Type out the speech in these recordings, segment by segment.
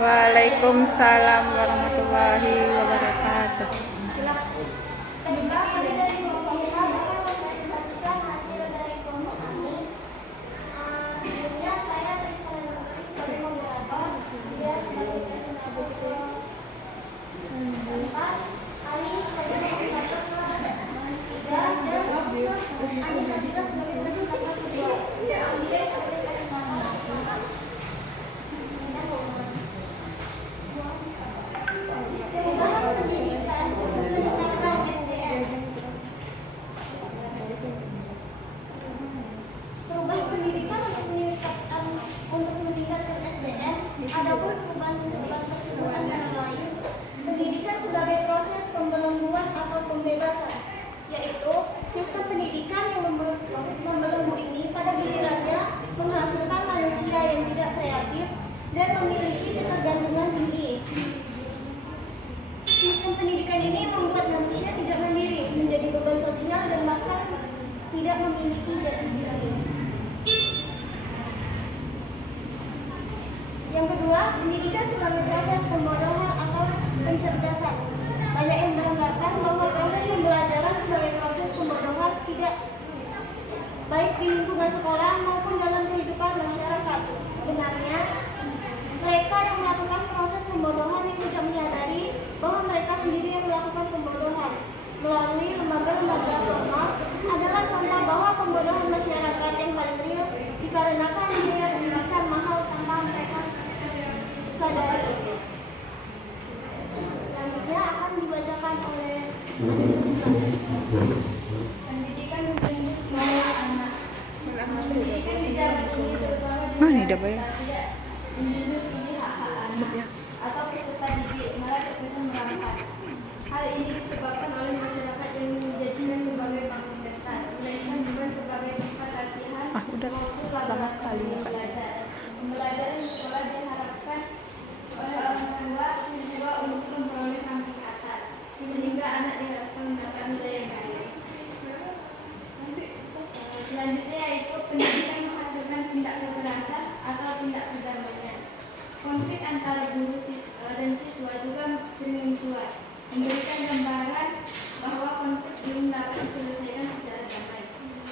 Waalaikumsalam warahmatullahi wabarakatuh. Adapun perubahan tersebut antara lain pendidikan sebagai proses pembelengguan atau pembebasan, yaitu sistem pendidikan yang membelenggu ini pada gilirannya menghasilkan manusia yang tidak kreatif dan memiliki ketergantungan tinggi. Sistem pendidikan ini membuat manusia tidak mandiri, menjadi beban sosial dan bahkan tidak memiliki jati diri. Yang kedua, pendidikan sebagai proses pembodohan atau pencerdasan. Banyak yang beranggapan bahwa proses pembelajaran sebagai proses pembodohan tidak baik di lingkungan sekolah maupun dalam kehidupan masyarakat. Sebenarnya, mereka yang melakukan proses pembodohan yang tidak menyadari bahwa mereka sendiri yang melakukan pembodohan melalui lembaga-lembaga formal adalah contoh bahwa pembodohan masyarakat yang paling real dikarenakan biaya pendidikan mahal tanpa mereka sadari. Selanjutnya akan dibacakan oleh pendidikan bahwa anak. Pendidikan di zaman ini terutama tidak menjunjung tinggi hak-hak anak atau peserta didik, malah terkesan merangkap. Hal ini disebabkan oleh masyarakat yang menjadikan sebagai bangun pentas, melainkan bukan sebagai tempat latihan maupun laboratorium belajar. Pembelajaran di sekolah diharapkan oleh orang tua siswa untuk memperoleh ranking atas, sehingga anak diharuskan mendapat nilai yang baik. Selanjutnya yaitu pendidikan menghasilkan tindak kekerasan atau tindak perdamaian. Konflik antara guru dan siswa juga sering mencuat, memberikan gambaran bahwa konflik belum dapat diselesaikan secara damai.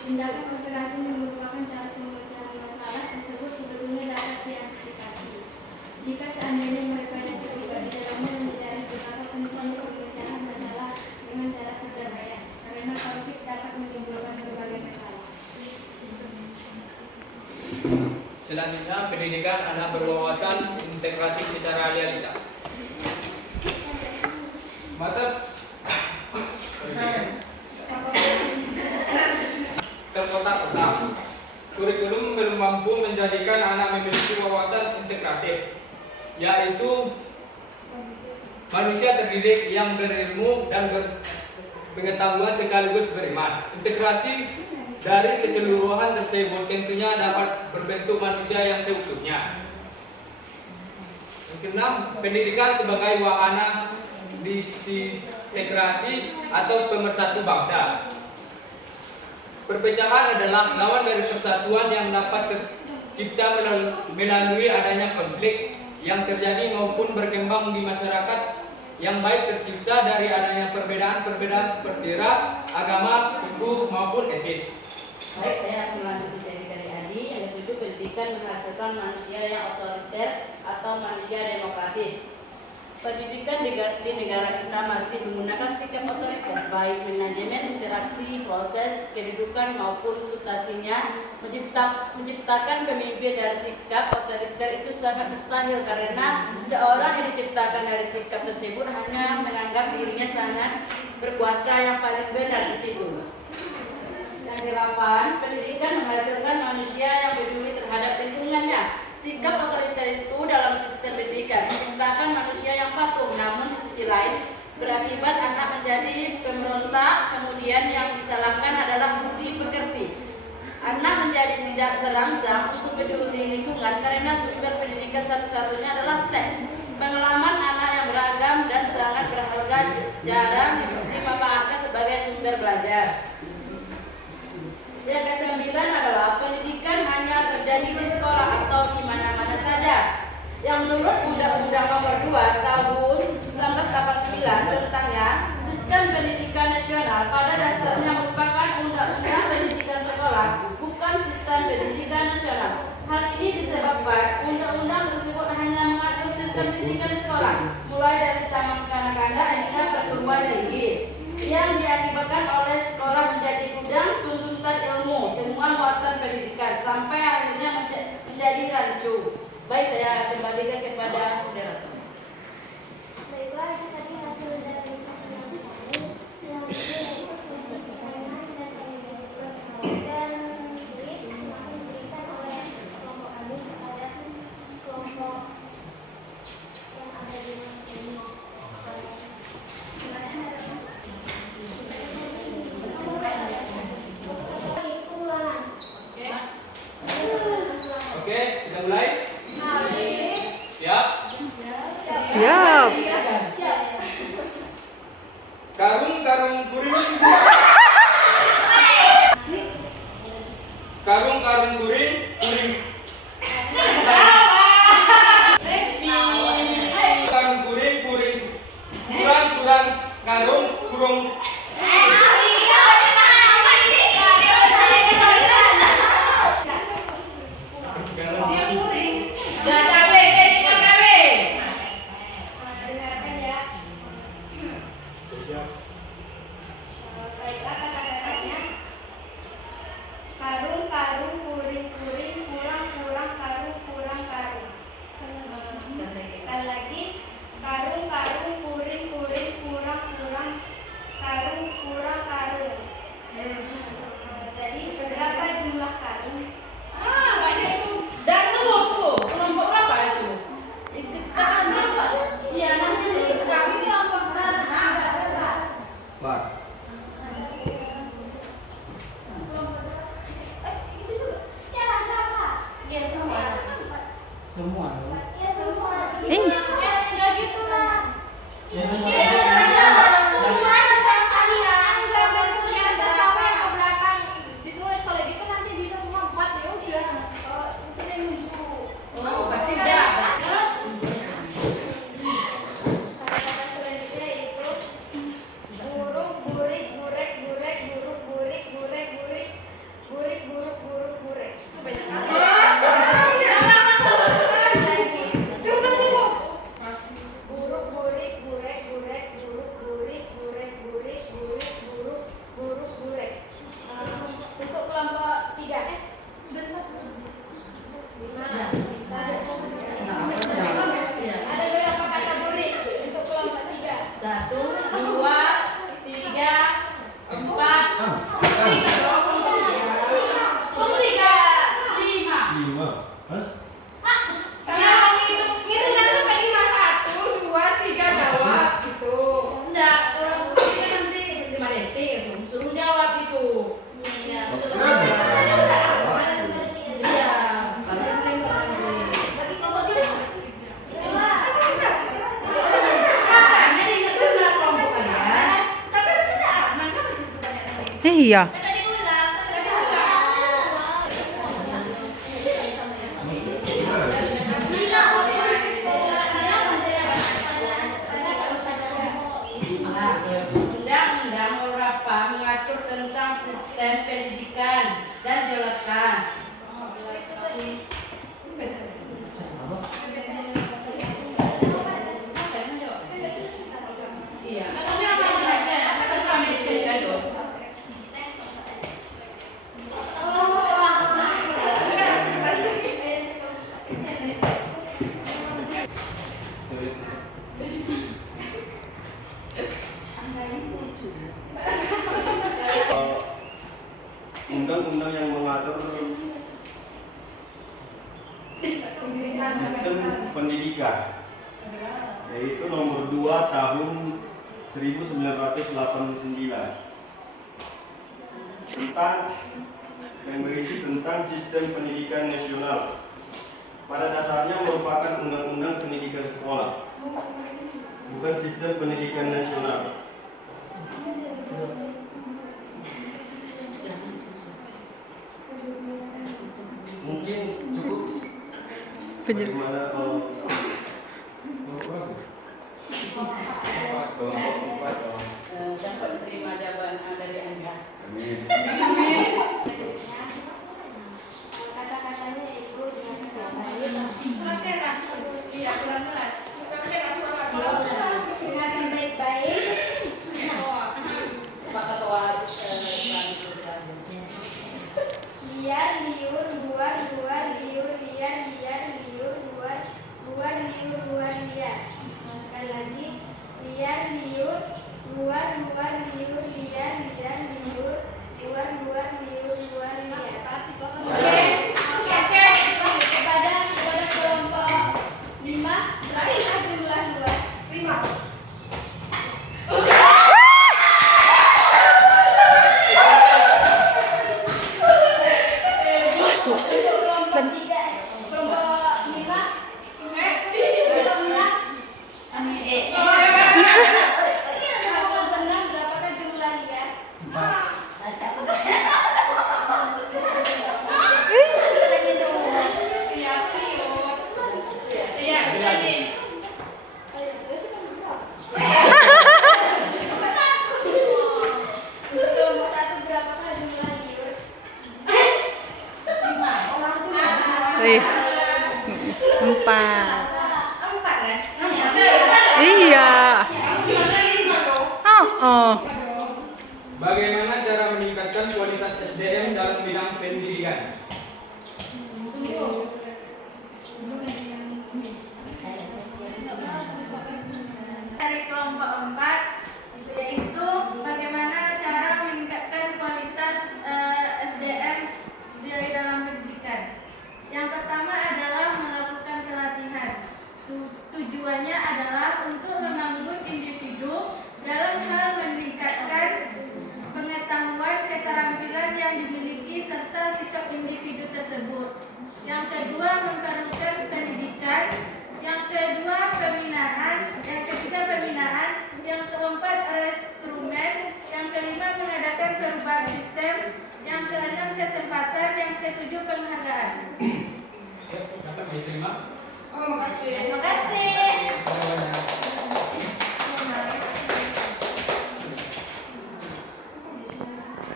Tindakan kekerasan yang merupakan cara pemecahan masalah tersebut sebetulnya dapat diantisipasi jika seandainya mereka yang terlibat di dalamnya menyadari betapa pentingnya pemecahan masalah dengan cara perdamaian, karena konflik dapat menimbulkan berbagai masalah. Selanjutnya, pendidikan anak berwawasan integratif secara realita. Mata terkotak-kotak. Kurikulum belum mampu menjadikan anak memiliki wawasan integratif, yaitu manusia terdidik yang berilmu dan berpengetahuan sekaligus beriman. Integrasi dari keseluruhan tersebut tentunya dapat berbentuk manusia yang seutuhnya. Yang keenam, pendidikan sebagai wahana disintegrasi atau pemersatu bangsa. Perpecahan adalah lawan dari persatuan yang dapat tercipta melalui adanya konflik yang terjadi maupun berkembang di masyarakat yang baik tercipta dari adanya perbedaan-perbedaan seperti ras, agama, suku maupun etis. Baik, saya akan melanjutkan dari Adi. Yang ketujuh, pendidikan menghasilkan manusia yang otoriter atau manusia demokratis. Pendidikan di negara kita masih menggunakan sikap otoriter, baik manajemen, interaksi, proses, kedudukan maupun substansinya. Menciptakan pemimpin dari sikap otoriter itu sangat mustahil karena seorang yang diciptakan dari sikap tersebut hanya menganggap dirinya sangat berkuasa yang paling benar di situ. Yang ke-8, pendidikan menghasilkan manusia yang peduli terhadap lingkungannya. Sikap otoriter itu dalam sistem pendidikan menciptakan manusia yang patuh, namun di sisi lain berakibat anak menjadi pemberontak. Kemudian yang disalahkan adalah budi pekerti. Anak menjadi tidak terangsang untuk peduli lingkungan karena sumber pendidikan satu-satunya adalah teks. Pengalaman anak yang beragam dan sangat berharga jarang dimanfaatkan sebagai sumber belajar. Yang ke-9 adalah pendidikan hanya terjadi di sekolah atau di mana-mana saja. yang menurut Undang-Undang Nomor 2 Tahun 1989 tentangnya sistem pendidikan nasional pada dasarnya merupakan undang-undang pendidikan sekolah, bukan sistem pendidikan nasional. Hal ini disebabkan undang-undang tersebut hanya mengatur sistem pendidikan sekolah, mulai dari taman kanak-kanak hingga perguruan tinggi, yang diakibatkan oleh sekolah menjadi gudang tuntutan ilmu, semua muatan pendidikan, sampai akhirnya menjadi rancu. Baik, saya kembalikan kepada moderator. Baiklah, itu tadi hasil dari vaksinasi kami. Selanjutnya yaitu fungsi dan ini semakin diberikan oleh kelompok kami kepada kelompok yang ada di sini. Oke, kita mulai. Siap. Siap. Karung-karung kuring. Karung-karung kuring, kuring. Karung kuring, kuring. Kurang-kurang karung, kurung. Dengarkan ya. Baiklah, kata-katanya. Karung-karung, kuring-kuring, kurang-kurang, karung-kurang, karung. Sekali lagi. Karung-karung, kuring-kuring, kurang-kurang, karung-kurang, karung. Jadi berapa jumlah karung? Dan tunggu, kelompok berapa itu? Iya, nanti kami kelompok berapa? Bar. Itu juga. Ya, ada apa? Ya, semua. Semua. Ya, semua. Eh. Ya, gitu lah. Ya, semua. Ya, tujuan sama kalian. Enggak maksudnya atas kamu yang ke belakang. Ditulis kalau gitu nanti bisa semua buat ya udah. Itu yang lucu. Oh, berarti enggak. Kata-kata selanjutnya yaitu buruk, burik, burek, burek, buruk, burik, burek, burik, burik, buruk, buruk, burek. Itu banyak kali. Buruk, burik, burek, burek, buruk, burik, burek, burik, burik, buruk, buruk, burek. Untuk kelompok 3 ada berapa kategori untuk kelompok 3? 1, 2, 3, 4, 5. 5. Hah? Enggak, orang ketiga nanti 5 detik, suruh jawab itu. Iya, karena tengok nanti. Makanya diingatkan kelompok kalian. Iya. Undang-Undang Berapa mengatur tentang sistem pendidikan dan jelaskan. Iya. Kami disediakan dong. Undang-undang yang mengatur sistem pendidikan yaitu nomor 2 tahun 1989 tentang yang berisi tentang sistem pendidikan nasional. Pada dasarnya merupakan undang-undang pendidikan sekolah, bukan sistem pendidikan nasional. Mungkin cukup. bagaimana Dapat terima jawaban dari Anda. Kata-katanya itu dengan baik-baik. Sepakat wajib Liar, liur, luar, luar, liur, liar, liar, liur, luar, luar, liur, luar, liar. Sekali lagi, liar, liur, luar, luar, liur, liar, liar, liur, luar, luar, liur, luar, liar. Kepada kelompok 5, berapa jumlah luar? 5. Kelompok 3, kelompok 5, kelompok 6, berapakah jumlah liar? Kelompok 1, berapakah jumlah liur? 4. 4 kan? Iya. Oh. Bagaimana cara meningkatkan kualitas SDM dalam bidang pendidikan? Dari kelompok 4 yaitu bagaimana cara meningkatkan kualitas SDM dari dalam pendidikan. Yang pertama adalah melakukan pelatihan. Tujuannya adalah untuk membangun individu dalam hal meningkatkan pengetahuan, keterampilan yang dimiliki serta sikap individu tersebut. Yang kedua, memperlukan pendidikan. Yang kedua, pembinaan. Yang ketiga, pembinaan. Yang keempat, instrumen. Yang kelima, mengadakan perubahan sistem. Yang keenam, kesempatan. Yang ketujuh, penghargaan. Dapat diterima? Terima kasih.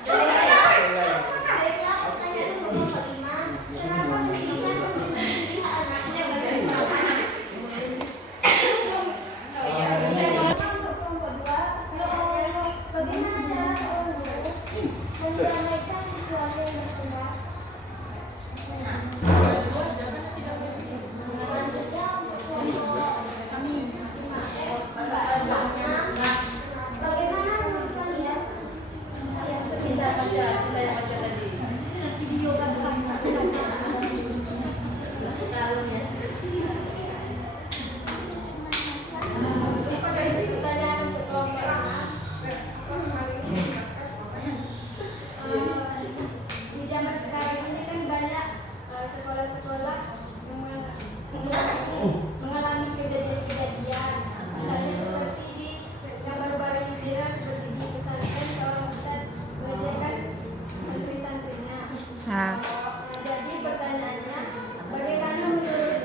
Baiklah, pertanyaan kelompok 5. Kenapa pendidikan memiliki anaknya bagaimana? Untuk kelompok 2, bagaimana cara seorang guru menyelesaikan sesuatu yang berkembang? Selanjutnya untuk kelompok 5. Bagaimana menurut kalian? Ya, Kita baca tadi. video pertanyaan untuk kelompok 6. Di zaman sekarang ini kan banyak sekolah-sekolah mengalami kejadian-kejadian, misalnya seperti di yang baru-baru ini viral seperti di pesantren seorang ustadz mengajarkan santri-santrinya. Jadi pertanyaannya, bagaimana menurut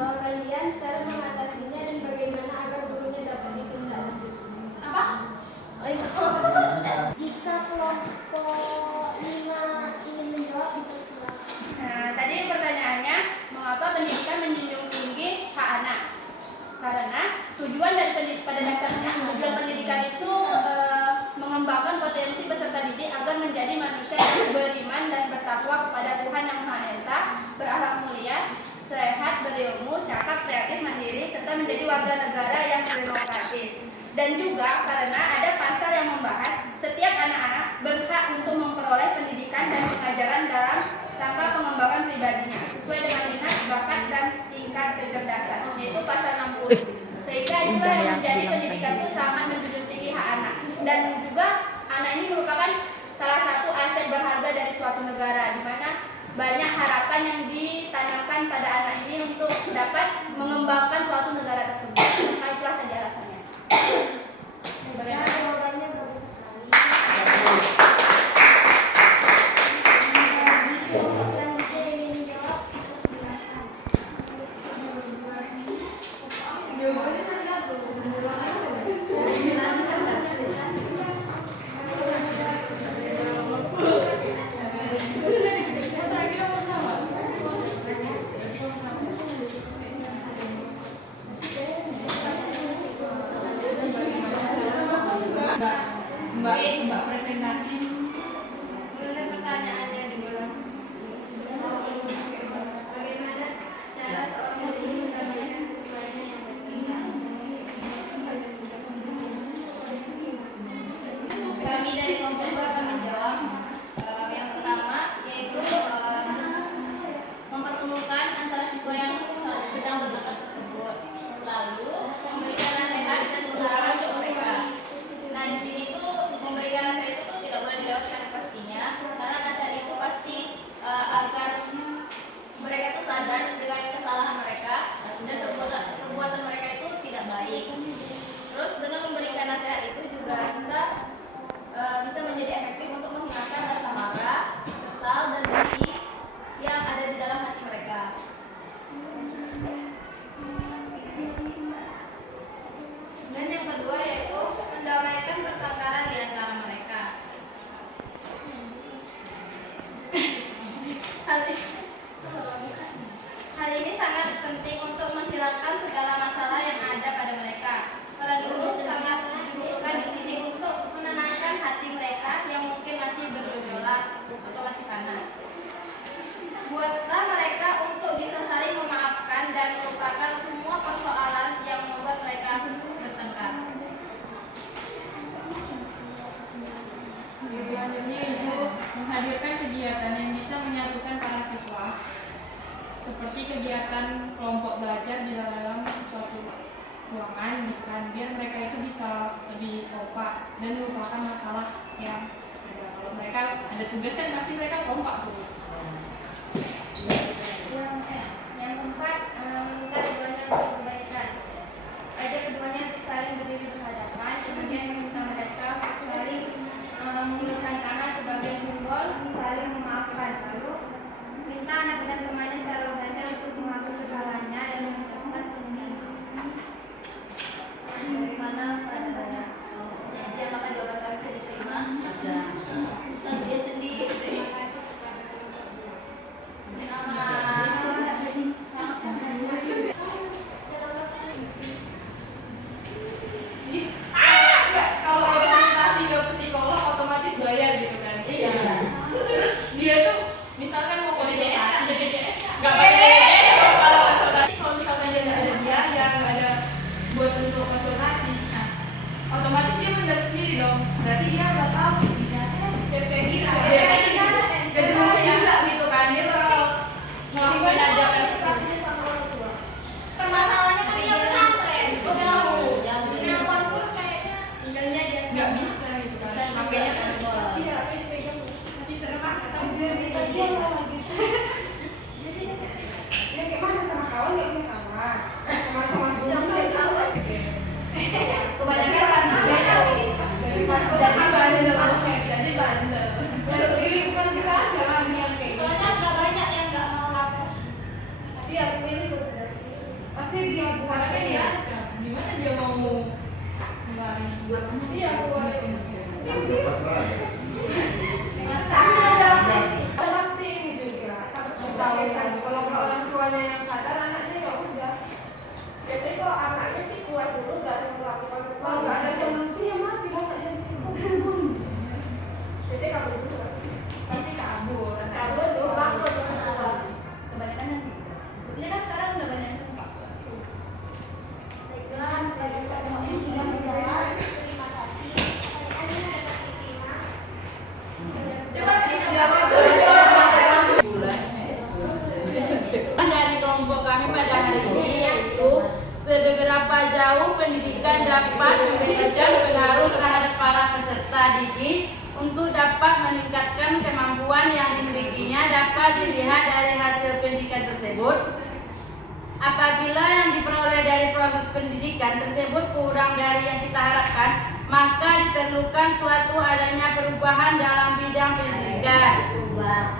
kalian cara mengatasinya dan bagaimana agar gurunya dapat ditindaklanjuti? Jika kelompok 5 ingin menjawab, dipersilakan. Nah, tadi pertanyaannya, mengapa pendidikan menjunjung tinggi hak anak? Karena tujuan dari pendidikan pada dasarnya, tujuan pendidikan itu mengembangkan potensi peserta didik agar menjadi manusia yang beriman dan bertakwa kepada Tuhan Yang Maha Esa, berakhlak mulia, sehat, berilmu, cakap, kreatif, mandiri, serta menjadi warga negara yang demokratis. Dan juga karena ada pasal yang membahas setiap anak-anak berhak untuk memperoleh pendidikan dan pengajaran dalam rangka pengembangan pribadinya sesuai dengan minat, bakat, dan tingkat kecerdasan, yaitu pasal 60. Sehingga itulah yang menjadi pendidikan itu sangat menjunjung tinggi hak anak. Dan juga anak ini merupakan salah satu aset berharga dari suatu negara, di mana banyak harapan yang ditanamkan pada anak ini untuk dapat mengembangkan suatu negara tersebut. Nah, itulah tadi alasannya. Bagaimana? Jawabannya bagus sekali. Kelompok selanjutnya yang ingin menjawab, silakan. Mbak presentasi. Boleh pertanyaannya di bawah. Bagaimana cara seorang guru mendapatkan siswanya yang berpindah? Kami dari kelompok 2 akan menjawab. Yang pertama yaitu mempertemukan antara siswa yang sedang berbakat tersebut, lalu memberikan nasihat dan saran untuk mereka. Nah di sini tuh memberikan nasihat itu tuh tidak boleh dilewatkan pastinya, karena nasihat itu pasti agar mereka tuh sadar dengan kesalahan mereka dan perbuatan mereka itu tidak baik. Terus dengan memberikan nasihat itu juga kita bisa menjadi efektif untuk menghilangkan rasa marah, kesal, dan benci yang ada di dalam hati mereka. Dan yang kedua yaitu mendamaikan pertengkaran di antara mereka. Hal ini sangat penting untuk menghilangkan segala masalah yang ada pada mereka. Peran guru sangat dibutuhkan di sini untuk menenangkan hati mereka yang mungkin masih bergejolak atau masih panas. Buatlah mereka untuk bisa saling memaafkan dan melupakan semua persoalan yang membuat mereka bertengkar. Selanjutnya Ibu menghadirkan kegiatan yang bisa menyatukan para siswa, seperti kegiatan kelompok belajar di dalam suatu ruangan, bukan biar mereka itu bisa lebih kompak dan melupakan masalah yang ada. Kalau mereka ada tugasnya pasti mereka kompak tuh. Yang keempat, meminta keduanya untuk kebaikan. Ajak keduanya untuk saling berdiri berhadapan, kemudian meminta mereka untuk saling mengulurkan tangan sebagai simbol saling memaafkan. Lalu minta anak-anak semuanya secara belajar untuk mengaku kesalahannya dan mengucapkan permintaan. Dari mana pada jadi apakah jawaban kami bisa diterima? Bisa dia sendiri. Terima kasih. Kalau presentasi ke psikolog otomatis bayar gitu kan. Iya. Terus dia tuh misalkan mau konsultasi, nggak bayar. Kalau konsultasi, kalau misalkan dia nggak ada dia, yang nggak ada buat untuk konsultasi, nah, otomatis dia mendapat sendiri dong. Berarti dia bakal depresi juga gitu kan. Dia bakal ngelakuin aja presentasinya sama orang tua. Permasalahannya kan dia pesantren. Nelpon pun kayaknya tinggalnya dia Nggak bisa gitu kan. Makanya kan nanti serem ah kata dia gitu. Ya kayak mana sama kawan nggak punya kawan, sama guru punya kawan. Kebanyakan jadi bandel. Di lingkungan kita aja lah yang kayak gitu. Soalnya nggak banyak yang nggak mau lapor. Tapi aku ini berbeda sih. Pasti dia bukan karena dia gimana dia mau ngeluarin Iya, keluarin. Pasti ini juga. Kalau nggak orang tuanya yang sadar, anaknya ya udah. Biasanya kalau anaknya sih kuat dulu dari melakukan. Kalau nggak ada solusi ya mati anaknya di situ. Biasanya kabur dulu pasti kabur. Kabur dulu bangkrut orang tua. Kebanyakan yang buktinya kan sekarang udah banyak yang kompak. Baiklah, saya ini sudah menjawab. Terima kasih. Pertanyaan yang dapat diterima. Coba dijawab. Dari kelompok kami pada hari ini yaitu seberapa jauh pendidikan dapat memberikan pengaruh terhadap para peserta didik untuk dapat meningkatkan kemampuan yang dimilikinya dapat dilihat dari hasil pendidikan tersebut. Apabila yang diperoleh dari proses pendidikan tersebut kurang dari yang kita harapkan, maka diperlukan suatu adanya perubahan dalam bidang pendidikan.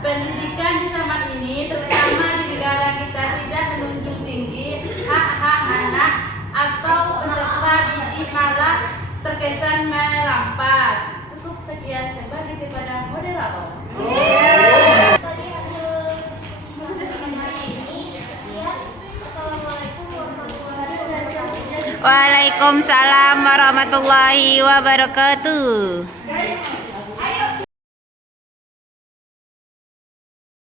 Pendidikan di zaman ini, terutama di negara kita, tidak menunjung tinggi hak-hak anak Waalaikumsalam warahmatullahi wabarakatuh.